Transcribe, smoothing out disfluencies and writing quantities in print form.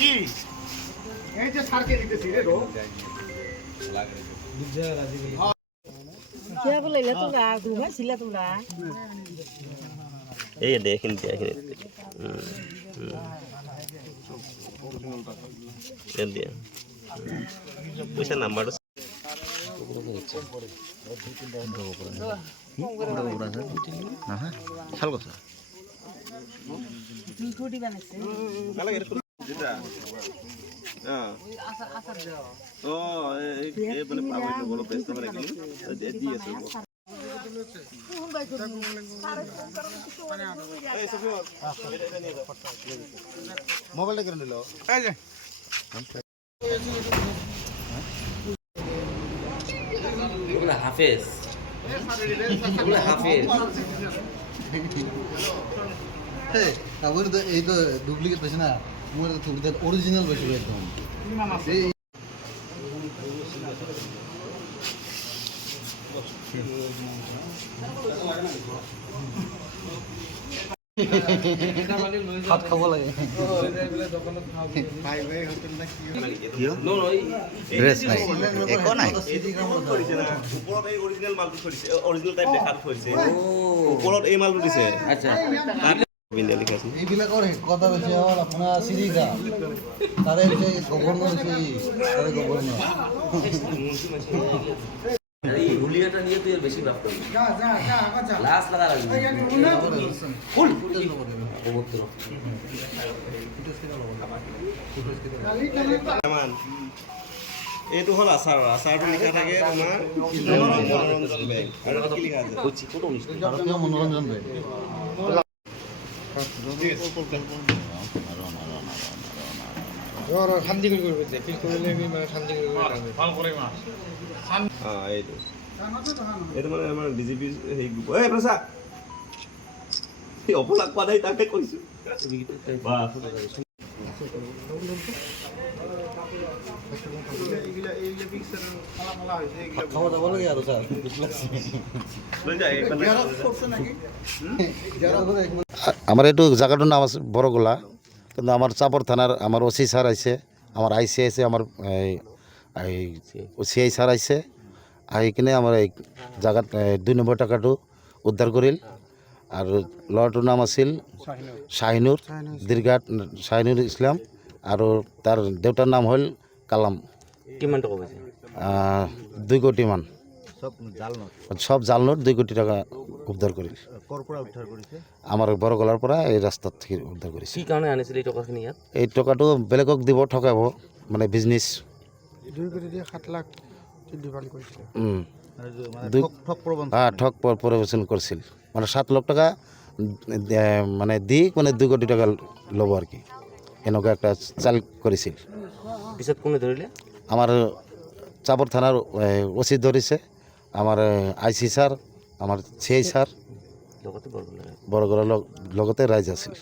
কি এই যে সারকে দিতেছি রে রো क्या बोले ले तुला घुमा सिला तुला এই দেখেন দেখেন দিয়ে পয়সা নাম্বার थोड़ी बनासे যেটা ও এই মানে পাবো বড় পেস্ট করে দিয়েছে মোবাইলটা করে নিল এই যে ওগুলা হাফেজ ওগুলা হাফেজ হ্যাঁ আমার তো এই তো ডুপ্লিকেট বেশি না আমার তো অরিজিনাল বেশি একদম এই ভাত খাব লাগে ড্রেস নাই একো নাই ওপৰত এই অৰিজিনেল মালটো থৈছে অৰিজিনেল টাইপ দেখাত থৈছে ওপৰত এই মালটো দিছে আচ্ছা এইবিলাকৰ কথা বেছি হ'ল আপোনাৰ চিৰিকা তাৰে গভৰ্ণৰ তাৰে গভৰ্ণৰ এই হুলিয়াটা নিয়ে তুই বেশি ভাব করবি লাস্ট লাগা লাগবে ফুল এইটো হ'ল আচাৰ আচাৰটো লিখা থাকে তোমাৰ মনোৰঞ্জন বেংক আৰু কি লিখা আছে ভাৰতীয় মনোৰঞ্জন বেংক শান্তি কৰি কৰিব যে ফিল কৰিলে আমি মানে শান্তি কৰিব ভাল কৰে মা এইটো এইটো মানে আমাৰ বিজেপি সেই গ্ৰুপ এই প্ৰসা এই অপলাক পোৱা নাই তাকে কৈছো খাব যাব লাগে আৰু ছাৰ আমার এইটো জায়গাটার নাম আছে বড়গোলা কিন্তু আমার চাপর থানার আমার ওসি স্যার আইছে আমার আইসি আইছে আমার সিআই স্যার আইছে আহি কিনে আমার এই জায়গাত 2 নম্বৰ টাকাটো উদ্ধার করিল আর ল'ৰাটোৰ নাম আছিল শাহিনুর দীর্ঘাট শাহিনুর ইসলাম আর তার দেউতার নাম হল কালাম কিমান টকা পাইছে 2 কোটি মান সব জাল নোট 2 কোটি টাকা উদ্ধার করিল আমার বড়গোলার পৰা এই রাস্তার থেকে উদ্ধার করেছে কি কারণে আনিছিল এই টাকাখিনি ইয়াত এই টাকাটো বেলেগক দিব ঠকাব মানে বিজনেস 2 কোটি দিয়ে 7 লাখ দিবালি কৰিছিল ঠক প্রবেশন করছিল মানে 7 লাখ টাকা মানে দি মানে 2 কোটি টাকা লব আর কি এনেকুৱা একটা চাল করেছিল পিছত কোনে ধৰিলে আমার চাপর থানার ওসি ধরেছে আমার আইসি স্যার আমার সিআই স্যার লগতে বড়গোলার লগতে রাইজ আছিল